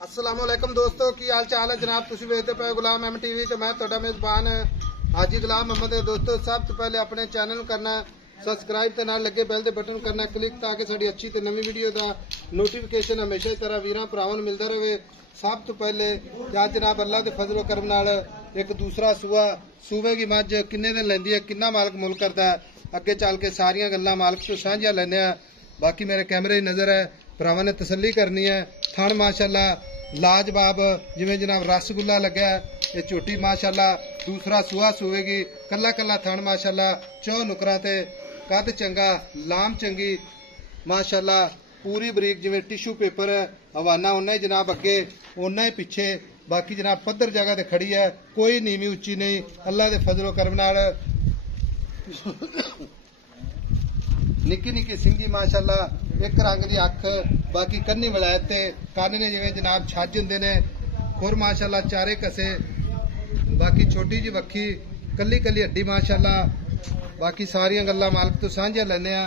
अस्सलाम वालेकुम दोस्तों की हाल चाल है जनाब। तुम वेखते पे गुलाम एम टीवी तो मैं ਤੁਹਾਡਾ मेजबान हाजी गुलाम अहमद है। दोस्तों सब तो पहले अपने चैनल करना सबसक्राइब ते नाल लगे बैल दे बटन करना क्लिक ताकि साडी अच्छी ते नवी वीडियो दा नोटिफिकेशन हमेशा ही तरह वीरां भरावां नूं मिलदा रहे। सब तो पहले क्या जनाब अल्लाह दे फजल करम नाल एक दूसरा सूबे की मझ किन्ने दिन लैंदी है, किन्ना मालक मुल करदा है, अगे चल के सारियां गल्लां मालक तो सांझियां लैने आ। बाकी मेरे कैमरे नजर है भरावां ने तसल्ली करनी है। थण माशाअल्लाह लाजवाब जिवें जनाब रसगुल्ला लग्या ये झोटी माशाअल्लाह दूसरा सूआ सूएगी। कला कला थण माशाअल्लाह चौ नुकरां ते कद चंगा लाम चंगी माशाअल्लाह पूरी बरीक जिवें टिशू पेपर है। हवाना उन्ना ही जनाब अगे उन्ना ही पिछे। बाकी जनाब पद्धर जगह ते खड़ी है, कोई नीवी उच्ची नहीं। अल्लाह दे फजलो करम नाल निक्की निक्की सिंगी माशाअल्लाह एक रंग दी अख। बाकी कन्नी वलैत ते कन्न ने जिवें जनाब छज हुंदे ने। खुर माशाअल्लाह चारे कसे। बाकी छोटी जी वक्खी कली कली हड्डी माशाअल्लाह। बाकी सारियां गल्लां मालक तो सांझियां लैने आ।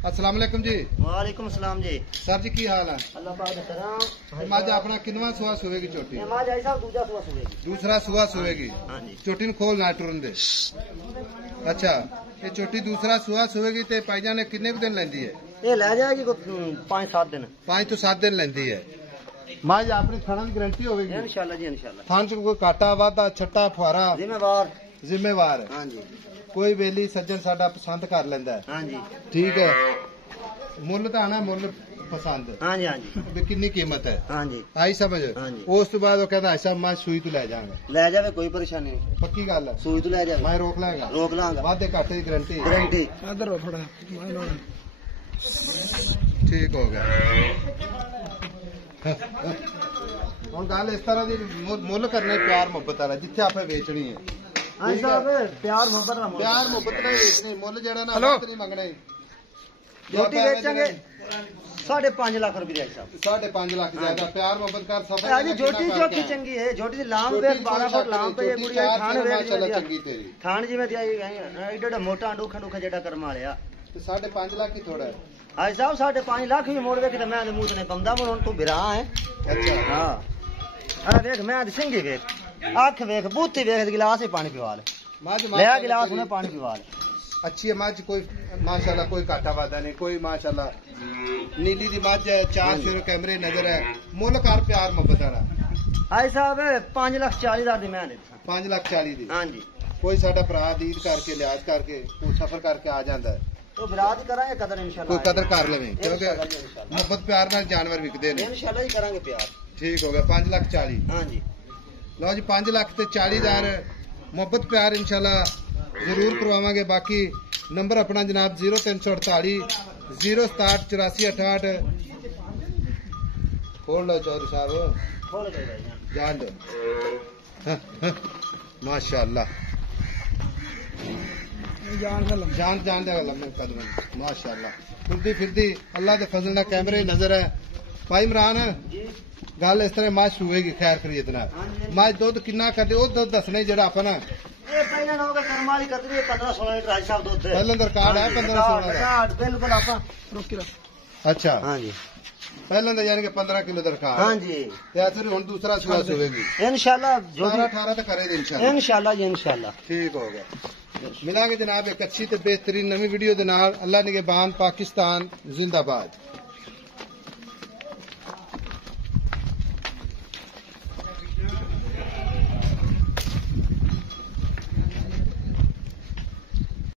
अस्सलाम वालेकुम जी। वालेकुम सलाम जी। सर जी की हाल है? अल्लाह पाक दा करम। मज अपना किनवा सुआ सुवेगी झोटी? मां जाई साहब दूजा सुआ सुवेगी। दूसरा सुआ सुवेगी। हां जी। झोटी नु खोल ना टुरन दे। अच्छा ये झोटी दूसरा सुआ सुवेगी ते पाईजान ने किन्ने दिन लेंदी है? ये ले जाएगी को 5-7 दिन। 5 तो 7 दिन लेंदी है। मां जी अपनी थाना की गारंटी होगी इंशाल्लाह जी इंशाल्लाह। थान च कोई काटा वादा छट्टा फुआरा जिम्मेवार हां जी। कोई वेली सज्जन साडा पसंद कर लेंदा है। हां जी ठीक है। मुल तो आना मुल पसंद। हां जी हां जी। कितनी कीमत है? हां जी आई समझ। हां जी। उस तो बाद वो कहता ऐसा मैं सुई तो ले जाऊंगा। ले जावे कोई परेशानी नहीं। पक्की गल है? सुई तो ले जावे। मैं रोक लांगा वादे घाटे की गारंटी इधर हो थोड़ा ठीक हो गया। ਹੁਣ ਗੱਲ ਇਸ ਤਰ੍ਹਾਂ ਦੀ ਮੁੱਲ ਕਰਨੇ ਪਿਆਰ ਮੁਹੱਬਤ ਵਾਲਾ ਜਿੱਥੇ ਆਪੇ ਵੇਚਣੀ ਹੈ। हां साहब प्यार मोहब्बत ना ਪਿਆਰ ਮੁਹੱਬਤ ਨਾਲ ਵੇਚਣੀ ਮੁੱਲ ਜਿਹੜਾ ਨਾ ਹੱਥ ਨਹੀਂ ਮੰਗਣਾ ਹੀ। झोटी बेचेंगे 5.5 लाख रुपए साहब। 5.5 लाख ज्यादा प्यार मोहब्बत कर सब। आज झोटी चौकी चंगी है। झोटी लाम वे 12 फुट लाम पे गुड़िया थान वे चंगी तेरी थान जी में एडा मोटा अंडूखा अंडूखा जेड़ा कर मारिया ते 5.5 लाख ही थोड़ा है। आज साहब 5.5 लाख भी मोड़ वे कि मैं मुंह ने बंदा मोड़ तू बिरा है। अच्छा हां अरे देख मैं सिंगी वेख आंख वेख बूती वेख गिलास ही पानी पिवा ले गिलास में पानी पिवा ले। अच्छी है मझ कोई माशाल्लाह कोई घाटा वादा नहीं कोई माशाल्लाह नीली दी मझ है। 4 सिर कैमरे नजर है। मुल कर प्यार मोहब्बत वाला। आज साहब 5,40,000 दी मैं देता 5,40,000 दी। हां जी कोई साडा भरा दीद करके लिहाज करके वो सफर करके आ जाता है तो बिराद करांगे कदर इंशाल्लाह। कोई कदर कर लेवे क्योंकि मोहब्बत प्यार नाल जानवर विकदे ने। इंशाल्लाह जी करांगे प्यार। ठीक हो गया 5,40,000। हां जी लो जी 5,40,000 मोहब्बत प्यार इंशाल्लाह जरूर करवावांगे। बाकी नंबर अपना जनाब 0348 067 8468 खोल लो चौधरी साहब खोल दे जान दो माशाअल्लाह जान दे लम्बे कदम माशाअल्लाह फिरदी फिरदी अल्लाह के फजल ना कैमरे नजर है। भाई इमरान गल इस तरह मझ सूएगी खैर खरीद नाल मझ दुध किन्ना करदी ओ दुध दसने जेड़ा अपन ये पहले लोग करमाली करदी है 15-16 लीटर आज साहब दूध पहले रिकॉर्ड है 15-16 का बिल्कुल आपा रुक के। अच्छा हां जी पहले तो यानी कि 15 किलो का रिकॉर्ड। हां जी ते फिर हुन दूसरा सुआ सुएगी इंशाल्लाह जो 18 तो करे इंशाल्लाह। इंशाल्लाह जी इंशाल्लाह ठीक हो गया। मिलांगे जनाब एक अच्छी ते बेहतरीन नवी वीडियो दे नाल। अल्लाह निगहबान पाकिस्तान जिंदाबाद।